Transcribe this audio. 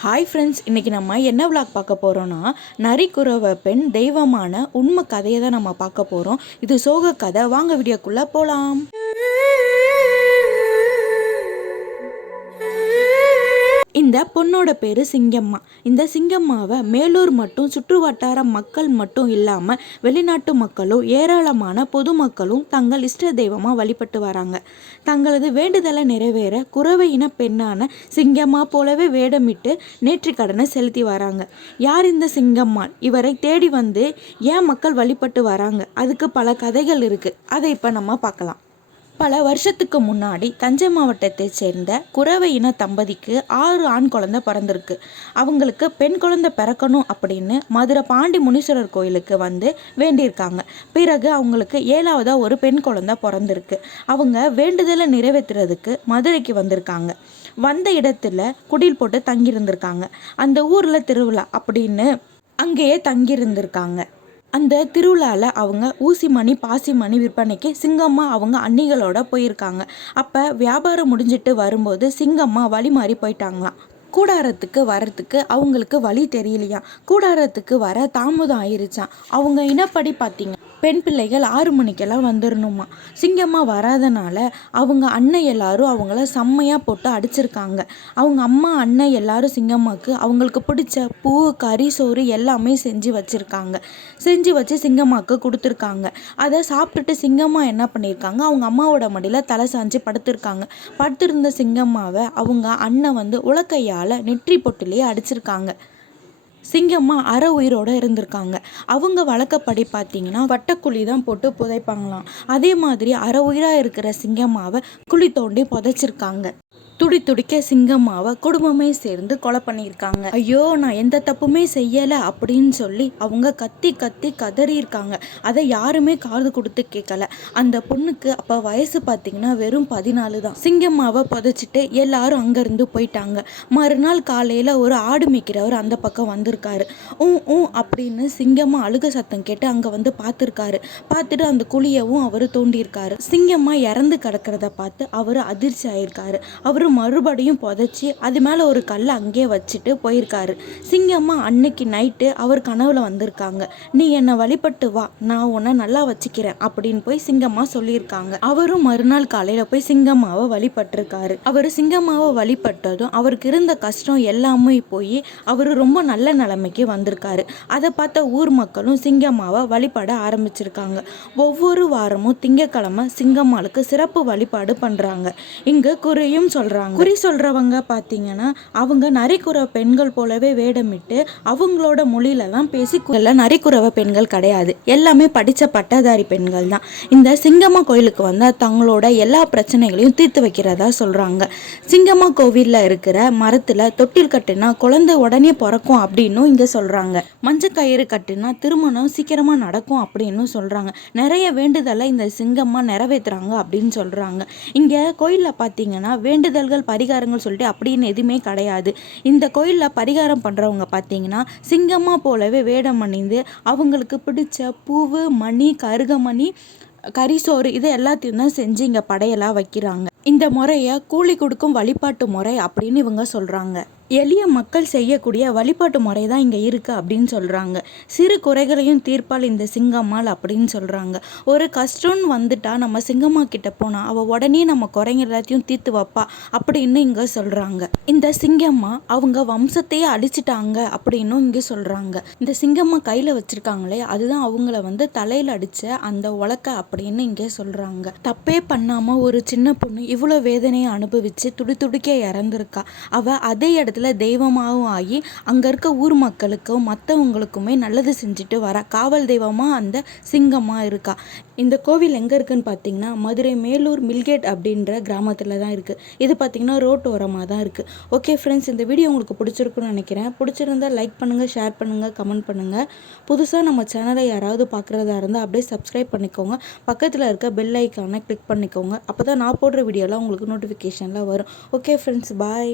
Hi friends இன்றைக்கி நம்ம என்ன விளாக் பார்க்க போகிறோன்னா நரிக்குறவ பெண் தெய்வமான உண்மை கதையை தான் நம்ம பார்க்க போகிறோம் இது சோக கதை. வாங்க வீடியோக்குள்ளே போகலாம் இந்த பொண்ணோட பேர் சிங்கம்மா. இந்த சிங்கம்மாவை மேலூர் மட்டும் சுற்றுவட்டார மக்கள் மட்டும் இல்லாமல் வெளிநாட்டு மக்களும் ஏராளமான பொதுமக்களும் தங்கள் இஷ்ட தெய்வமாக வழிபட்டு வராங்க. தங்களது வேண்டுதலை நிறைவேற குறவையின பெண்ணான சிங்கம்மா போலவே வேடமிட்டு நேற்றிக்கடனை செலுத்தி வராங்க. யார் இந்த சிங்கம்மாள் இவரை தேடி வந்து ஏன் மக்கள் வழிபட்டு வராங்க? அதுக்கு பல கதைகள் இருக்குது அதை இப்போ நம்ம பார்க்கலாம். பல வருஷத்துக்கு முன்னாடி தஞ்சை மாவட்டத்தை சேர்ந்த குறவை இன தம்பதிக்கு ஆறு ஆண் குழந்தை பிறந்திருக்கு. அவங்களுக்கு பெண் குழந்தை பிறக்கணும் அப்படின்னு மதுரை பாண்டி முனீஸ்வரர் கோயிலுக்கு வந்து வேண்டியிருக்காங்க. பிறகு அவங்களுக்கு ஏழாவதாக ஒரு பெண் குழந்தை பிறந்திருக்கு. அவங்க வேண்டுதலை நிறைவேற்றுறதுக்கு மதுரைக்கு வந்திருக்காங்க. வந்த இடத்துல குடில் போட்டு தங்கியிருந்திருக்காங்க. அந்த ஊரில் திருவிழா அப்படின்னு அங்கேயே தங்கியிருந்திருக்காங்க. அந்த திருவிழாவில் அவங்க ஊசி மணி பாசி மணி விற்பனைக்கு சிங்கம்மா அவங்க அன்னிகளோட போயிருக்காங்க. அப்போ வியாபாரம் முடிஞ்சிட்டு வரும்போது சிங்கம்மா வழி மாறி போயிட்டாங்களாம். கூடாரத்துக்கு வரத்துக்கு அவங்களுக்கு வழி தெரியலையா கூடாரத்துக்கு வர தாமதம் ஆயிருச்சான் அவங்க இனப்படி பார்த்தீங்க பெண் பிள்ளைகள் ஆறு மணிக்கெல்லாம் வந்துடணுமா சிங்கம்மா வராதனால அவங்க அண்ணன் எல்லாரும் அவங்கள செம்மையாக போட்டு அடிச்சிருக்காங்க. அவங்க அம்மா அண்ணன் எல்லாரும் சிங்கம்மாவுக்கு அவங்களுக்கு பிடிச்ச பூ கறி சோறு எல்லாமே செஞ்சு வச்சுருக்காங்க. செஞ்சு வச்சு சிங்கம்மாவுக்கு கொடுத்துருக்காங்க. அதை சாப்பிட்டுட்டு சிங்கம்மா என்ன பண்ணியிருக்காங்க அவங்க அம்மாவோட மடியில் தலை சாஞ்சு படுத்திருக்காங்க. படுத்திருந்த சிங்கம்மாவை அவங்க அண்ணன் வந்து உலக்கையால் நெற்றி பொட்டிலேயே அடிச்சிருக்காங்க. சிங்கம்மா அற உயிரோடு இருந்திருக்காங்க. அவங்க வழக்கப்படி பார்த்தீங்கன்னா வட்டக்குழி தான் போட்டு புதைப்பாங்களாம். அதே மாதிரி அற உயிராக இருக்கிற சிங்கம்மாவை குழி தோண்டி புதைச்சிருக்காங்க. துடி துடிக்க சிங்கம்மாவை குடும்பமே சேர்ந்து கொலை பண்ணியிருக்காங்க. ஐயோ நான் எந்த தப்புமே செய்யலை அப்படின்னு சொல்லி அவங்க கத்தி கத்தி கதறியிருக்காங்க. அதை யாருமே காது கொடுத்து கேட்கல. அந்த பொண்ணுக்கு அப்போ வயசு பார்த்தீங்கன்னா வெறும் பதினாலு தான். சிங்கம்மாவை புதைச்சிட்டு எல்லாரும் அங்கேருந்து போயிட்டாங்க. மறுநாள் காலையில் ஒரு ஆடு மேய்க்கிறவர் அந்த பக்கம் வந்திருக்காரு. ஊ ஊ அப்படின்னு சிங்கம்மா அழுக சத்தம் கேட்டு அங்கே வந்து பார்த்துருக்காரு பார்த்துட்டு அந்த குழியவும் அவர் தோண்டியிருக்காரு. சிங்கம்மா இறந்து கிடக்கிறத பார்த்து அவர் அதிர்ச்சி ஆயிருக்காரு. அவர் மறுபடியும் புதைச்சி அது மேலே ஒரு கல் அங்கேயே வச்சுட்டு போயிருக்காரு. சிங்கம்மா அன்னைக்கு நைட்டு அவர் கனவுல வந்திருக்காங்க. நீ என்னை வழிபட்டு வா நான் உன்னை நல்லா வச்சுக்கிறேன் அப்படின்னு போய் சிங்கம்மா சொல்லியிருக்காங்க. அவரும் மறுநாள் காலையில் போய் சிங்கம்மாவை வழிபட்டிருக்காரு. அவர் சிங்கம்மாவை வழிபட்டதும் அவருக்கு இருந்த கஷ்டம் எல்லாமே போய் அவர் ரொம்ப நல்ல நிலைமைக்கு வந்திருக்காரு. அதை பார்த்த ஊர் மக்களும் சிங்கம்மாவை வழிபட ஆரம்பிச்சிருக்காங்க. ஒவ்வொரு வாரமும் திங்கக்கிழமை சிங்கம்மாளுக்கு சிறப்பு வழிபாடு பண்ணுறாங்க இங்கே குறையும் சொல்கிறாங்க சொல்கிறாங்க குறி சொல்கிறவங்க பார்த்தீங்கன்னா அவங்க நரிக்குறவ பெண்கள் போலவே வேடமிட்டு அவங்களோட மொழியில தான் பேசி நரிக்குறவ பெண்கள் கிடையாது. எல்லாமே படித்த பட்டதாரி பெண்கள் தான். இந்த சிங்கம்மா கோயிலுக்கு வந்தால் தங்களோட எல்லா பிரச்சனைகளையும் தீர்த்து வைக்கிறதா சொல்கிறாங்க சிங்கம்மா கோவிலில் இருக்கிற மரத்தில் தொட்டில் கட்டுனா குழந்தை உடனே பிறக்கும் அப்படின்னும் இங்கே சொல்கிறாங்க மஞ்சள் கயிறு கட்டுனா திருமணம் சீக்கிரமாக நடக்கும் அப்படின்னு சொல்கிறாங்க நிறைய வேண்டுதலை இந்த சிங்கம்மா நிறைவேற்றுறாங்க அப்படின்னு சொல்கிறாங்க இங்கே கோயிலில் பார்த்தீங்கன்னா வேண்டுதல் கோயில்கள் பரிகாரங்கள் சொல்லிட்டு அப்படின்னு எதுவுமே கிடையாது. இந்த கோயிலில் பரிகாரம் பண்ணுறவங்க பார்த்தீங்கன்னா சிங்கமாக போலவே வேடம் அணிந்து அவங்களுக்கு பிடிச்ச பூவு மணி கருகமணி கரிசோறு இது எல்லாத்தையும் தான் செஞ்சு இங்கே படையலாக வைக்கிறாங்க. இந்த முறையை கூலி கொடுக்கும் வழிபாட்டு முறை அப்படின்னு இவங்க சொல்கிறாங்க எளிய மக்கள் செய்யக்கூடிய வழிபாட்டு முறை தான் இங்கே இருக்குது அப்படின்னு சொல்கிறாங்க சிறு குறைகளையும் தீர்ப்பால் இந்த சிங்கம்மாள் அப்படின்னு சொல்கிறாங்க ஒரு கஷ்டம்னு வந்துட்டா நம்ம சிங்கம்மா கிட்ட போனால் அவள் உடனே நம்ம குறைங்க எல்லாத்தையும் தீர்த்து வைப்பா அப்படின்னு இங்கே சொல்கிறாங்க இந்த சிங்கம்மா அவங்க வம்சத்தையே அடிச்சிட்டாங்க அப்படின்னும் இங்கே சொல்கிறாங்க இந்த சிங்கம்மா கையில் வச்சுருக்காங்களே அதுதான் அவங்கள வந்து தலையில் அடித்த அந்த உலக்க அப்படின்னு இங்கே சொல்கிறாங்க தப்பே பண்ணாமல் ஒரு சின்ன பொண்ணு இவ்வளோ வேதனையை அனுபவித்து துடி துடிக்க இறந்துருக்கா. அவள் அதே இடத்துல இடத்துல தெய்வமாகவும் ஆகி அங்கே இருக்க ஊர் மக்களுக்கும் மற்றவங்களுக்குமே நல்லது செஞ்சுட்டு வர. காவல் தெய்வமாக அந்த சிங்கமாக இருக்கா. இந்த கோவில் எங்கே இருக்குன்னு பார்த்தீங்கன்னா மதுரை மேலூர் மில்கேட் அப்படின்ற கிராமத்தில் தான் இருக்குது இது பார்த்திங்கன்னா ரோட்டோரமாக தான் இருக்குது ஓகே ஃப்ரெண்ட்ஸ் இந்த வீடியோ உங்களுக்கு பிடிச்சிருக்குன்னு நினைக்கிறேன். பிடிச்சிருந்தால் லைக் பண்ணுங்கள் ஷேர் பண்ணுங்கள் கமெண்ட் பண்ணுங்கள் புதுசாக நம்ம சேனலை யாராவது பார்க்குறதா இருந்தால் அப்படியே சப்ஸ்கிரைப் பண்ணிக்கோங்க. பக்கத்தில் இருக்க பெல் ஐக்கானை கிளிக் பண்ணிக்கோங்க. அப்போ தான் நான் போடுற வீடியோலாம் உங்களுக்கு நோட்டிஃபிகேஷன்லாம் வரும். Okay friends bye